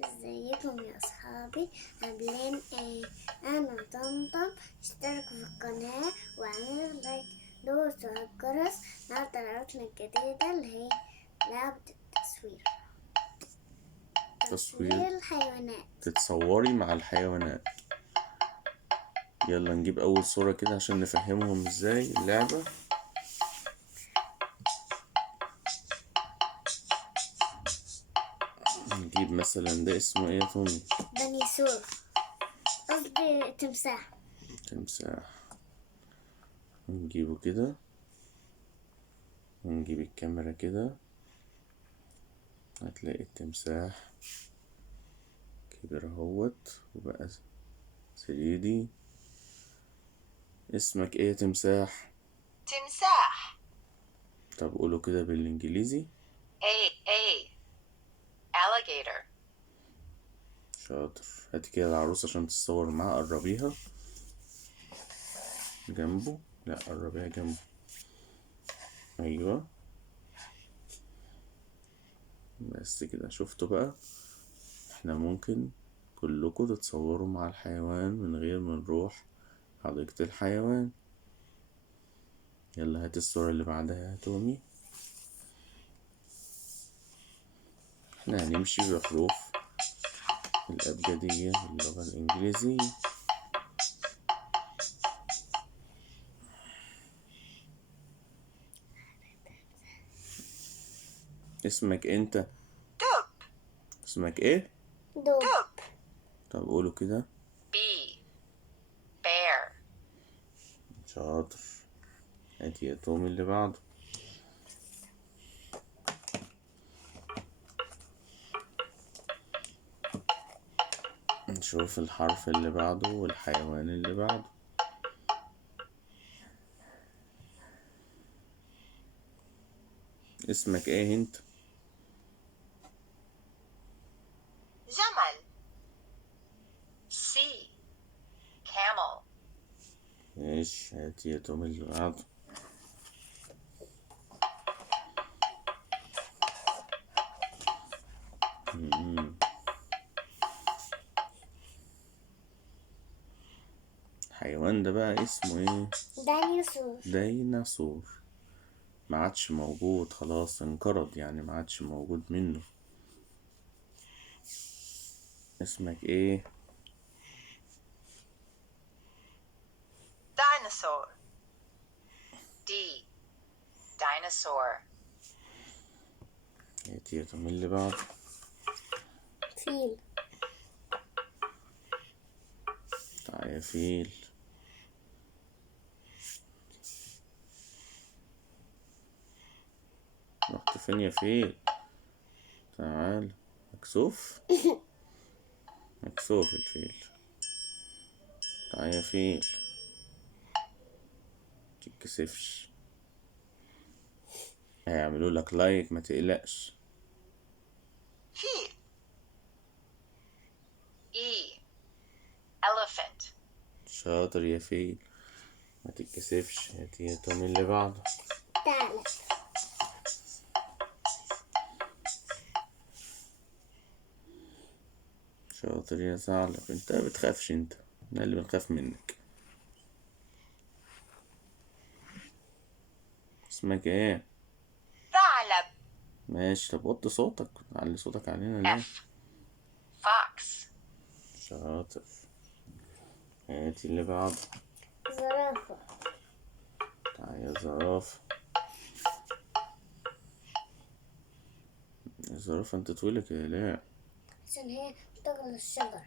ازيكم يا اصحابي؟ عاملين ايه؟ انا طمطم. اشتركوا في القناة واعملوا لايك، دوسوا على الجرس. النهارده لعبتنا الجديدة اللي هي لعبة التصوير. تصوير الحيوانات. تتصوري مع الحيوانات. يلا نجيب أول صورة كده عشان نفهمهم ازاي اللعبة. نجيب مثلا ده اسمه ايه يا تومي؟ ديناصور، قصدي تمساح. تمساح. نجيبه كده ونجيب الكاميرا كده، هتلاقي التمساح كبر اهوت وبقى 3D. اسمك ايه يا تمساح؟ تمساح. طب قوله كده بالانجليزي. A alligator. شاطر. هاتي كده العروسة عشان تتصور معاها، قربيها جنبه. لا، قربيها جنبه. ايوه، بس كده. شفتوا بقى؟ احنا ممكن كلكم تتصوروا مع الحيوان من غير ما نروح حديقة الحيوان. يلا هات الصورة اللي بعدها يا تومي. احنا هنمشي بحروف الأبجدية باللغة الإنجليزية. اسمك انت؟ دب. اسمك ايه؟ دب. طب قولوا كده. B bear. شاطر. هات يا تومي اللي بعده. نشوف الحرف اللي بعده والحيوان اللي بعده. اسمك ايه انت؟ جمل. C camel. ماشي، هات يا تومي اللي بعده. الحيوان ده بقى اسمه ايه؟ ديناصور. ديناصور. ما عادش موجود خلاص، انقرض يعني، ما عادش موجود منه. اسمك ايه؟ Dinosaur. D dinosaur. هات يا تومي اللي بعده. فيل. تعال يا فيل. رحت فين يا فيل؟ تعال. مكسوف. مكسوف الفيل. تعال يا فيل، متتكسفش. هيعملوا لك لايك، ما تقلقش. فيل. E elephant. شاطر يا فيل، ما تتكسفش. هات يا تومي اللي بعده. ثعلب. شاطر يا ثعلب. انت بتخافش، انت انا اللي بنخاف منك. اسمك ايه؟ ثعلب. ماشي. طب وطي صوتك، علي صوتك علينا ليه؟ F fox. شاطر. هاتي اللي بعده. زرافة. تعالى يا زرافة. يا زرافة انت طويلة كده ليه؟ عشان هي بتغلى الشجر.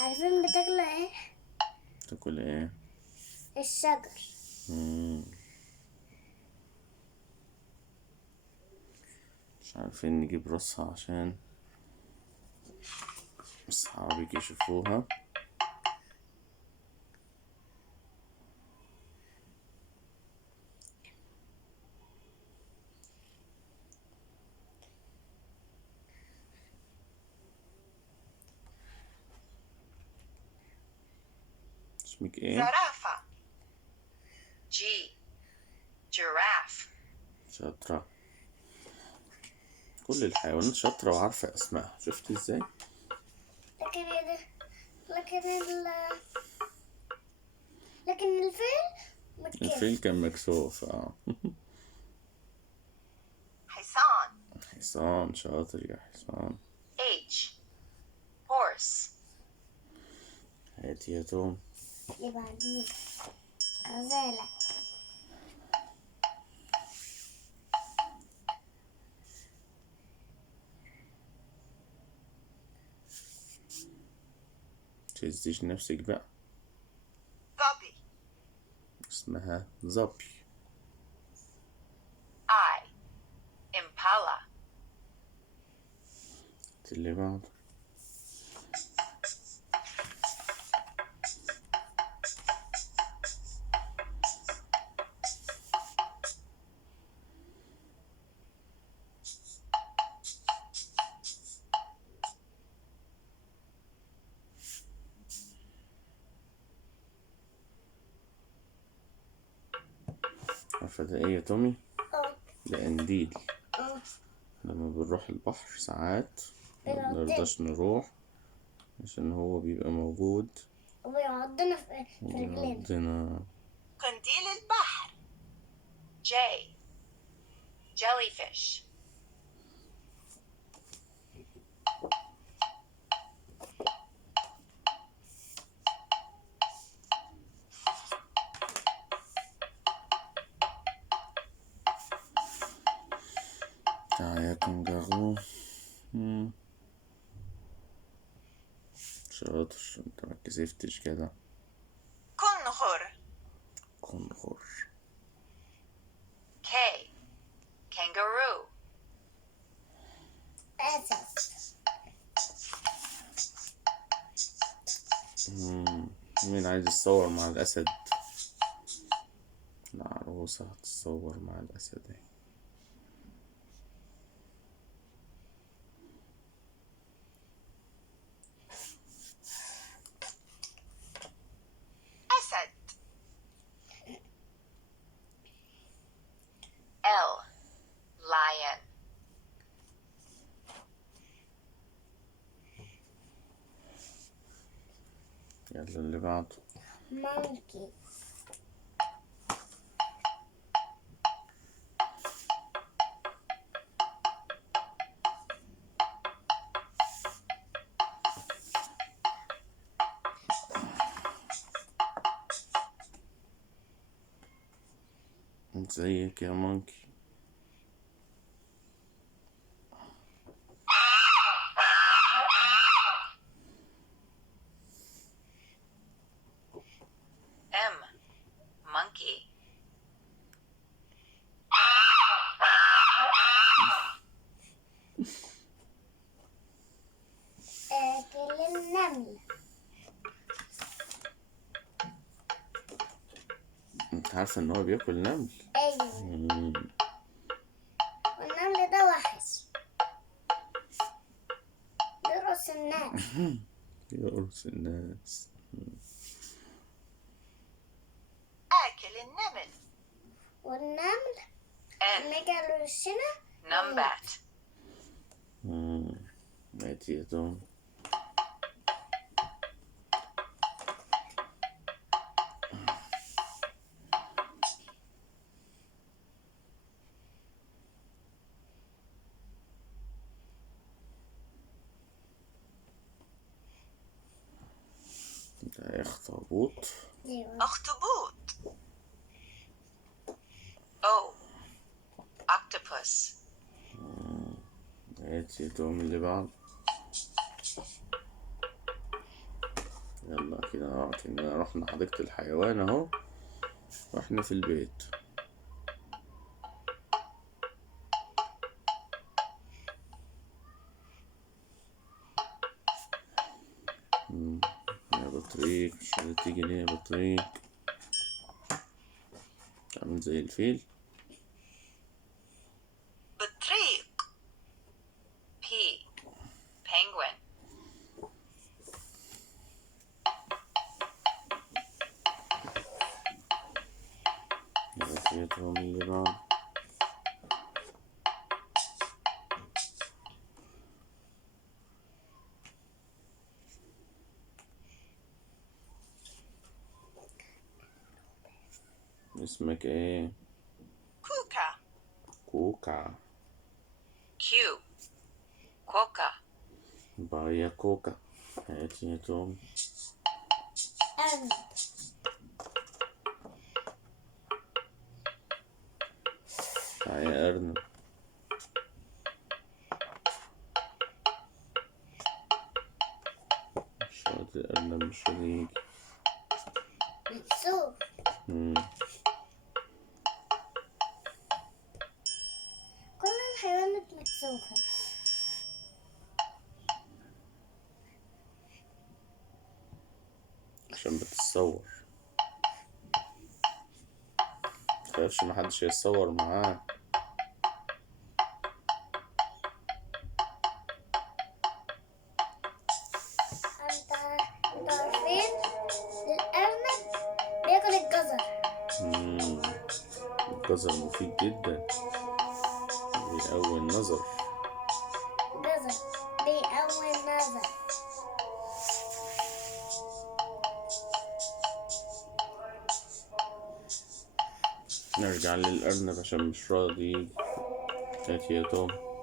عارفين بتغلى ايه؟ تاكل ايه؟ الشجر. مش عارفين نجيب راسها عشان اصحابك يشوفوها. اسمك ايه؟ زرافة. G giraffe, شاطرة. كل الحيوانات شاطرة وعارفة اسمائها، شفت ازاي؟ لكن لكن لكن الفيل متكلم. الفيل كان مكسوف. حصان. حصان، شاطر يا حصان. H, horse, هاتي يا توم. اللي بعدين غزالة. متهزيش نفسك بقى. ظبي. اسمها ظبي. I, impala, اللي بعده. عارفة ده ايه يا تومي؟ ده قنديل. لما بنروح البحر ساعات ما بنرضاش نروح عشان هو بيبقى موجود وبيعضنا في رجلنا. وبيعضنا. قنديل البحر. J, jellyfish, تعال يا كنجارو. شاطر، انت ما كسفتش كده. كنغر. كنغر. K, kangaroo, أسد. مين عايز يتصور مع الأسد؟ العروسة هتتصور مع الأسد اهي. أسد. L, lion, يلا اللي بعده. مونكي. ازيك يا مونكي؟ M, monkey, أكل النمل. انت عارفة ان هو بياكل نمل؟ أيوة. مم. والنمل ده وحش، بيرقص الناس. يقرص الناس. آكل النمل. والنمل N, لما يجي على وشنا numbat, ماتي يا توم. ده اخطبوط. أيوة. أخطبوط. O, octopus, ماتي يا توم اللي بعده. يلا كده كنا رحنا حديقة الحيوان اهو، واحنا في البيت. يا بطريق، مش عايزة تيجي ليه يا بطريق؟ عامل زي الفيل. بطريق. P, penguin, يا بطريق توم اللي بعده. اسمك ايه؟ كوكا. كوكا. Q. كوكا. بايا كوكا. هاتي يا توم. أرنب. تعالى أرنب. مش راضي الأرنب، مش راضي يجي. مكسوف. كل الحيوانات مكسوفة. عشان بتتصور. متخافش، محدش هيتصور معاه. انتوا عارفين الأرنب بياكل الجزر. الجزر مفيد جدا، بيقوي النظر. جزر بيقوي النظر. نرجع للأرنب عشان مش راضي يجي. هاتي يا توم.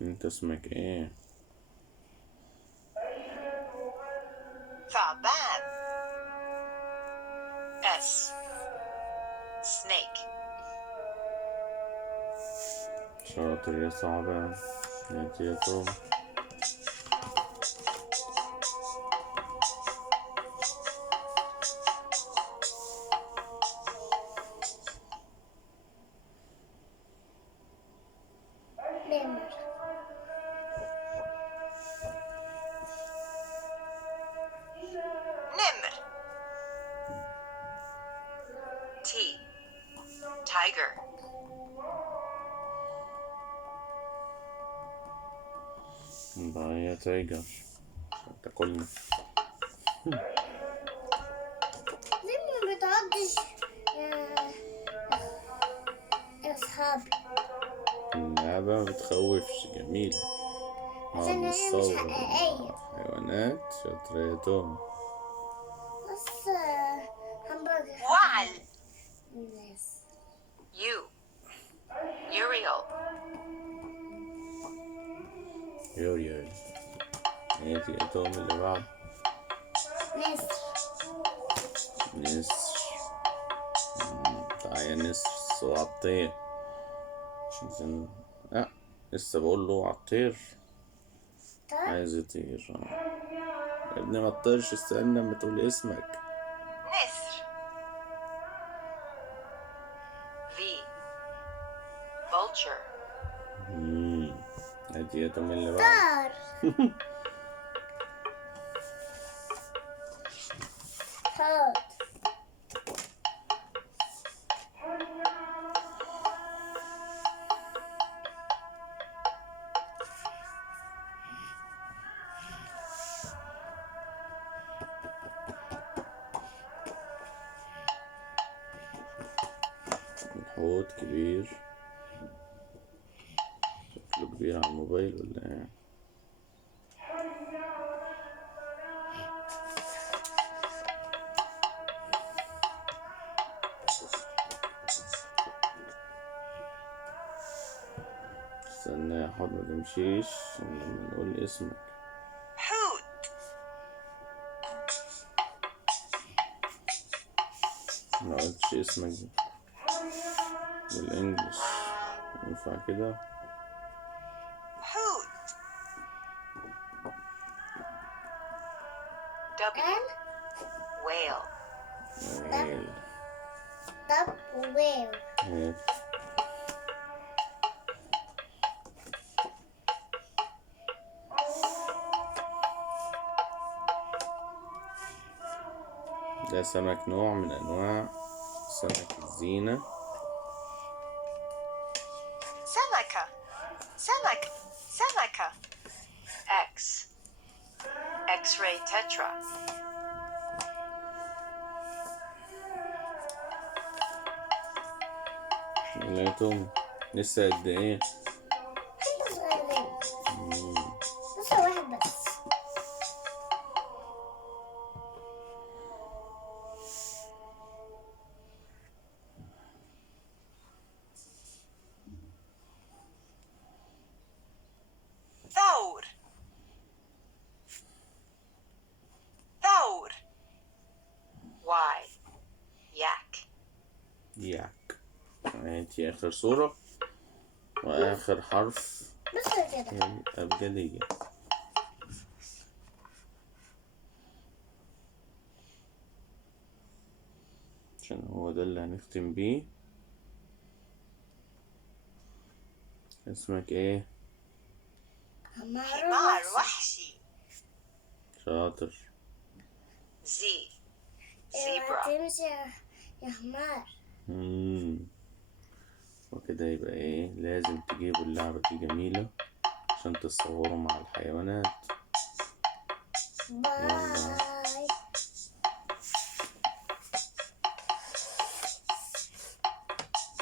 انت اسمك ايه؟ ثعبان. S. Snake. شاطر يا ثعبان. هاتي يا توم. نمر. نمر. T. Tiger. بايا تايجر. تاكلني. ليه ما بتعضش يا أصحابي؟ اللعبة ما بتخوفش، جميلة. عشان هي مش نتصور حقيقية. مع حيوانات. شاطر يا توم. بس همبرجر. وعل. الناس. U. Uriel. يوريال. هاتي يا توم اللي بعده. نسر. نسر. تعالى يا نسر، سوى عالطير. عشان لسه بقول له عالطير. طيب. عايز يطير. يا ابني ما تطيرش، استنى اما تقول اسمك. نسر. V. Vulture. هاتي يا توم اللي بعده. طار. حوت. الحوت كبير. شكله كبير على الموبايل ولا ايه؟ استنى يا حوت، ما تمشيش لما نقول اسمك. حوت. ما قلتش اسمك دي بالانجلش، ينفع كده؟ حوت. W. قال Whale. ويل. طب وواو. هات. ده سمك، نوع من أنواع سمك الزينة. سمكة سمك سمكة X X-ray tetra لا يا تومي، لسه قد ايه؟ انت صغيرين. مم. بص واحد بس. ثور ثور Y yak ياك. هاتي آخر صورة وآخر حرف بص كده. الأبجدية. عشان هو ده اللي هنختم بيه. اسمك ايه؟ حمار وحشي شاطر. Z اوعى zebra تمشي يا حمار. وكده يبقى ايه، لازم تجيبوا اللعبة دي جميلة عشان تتصوروا مع الحيوانات. يلا.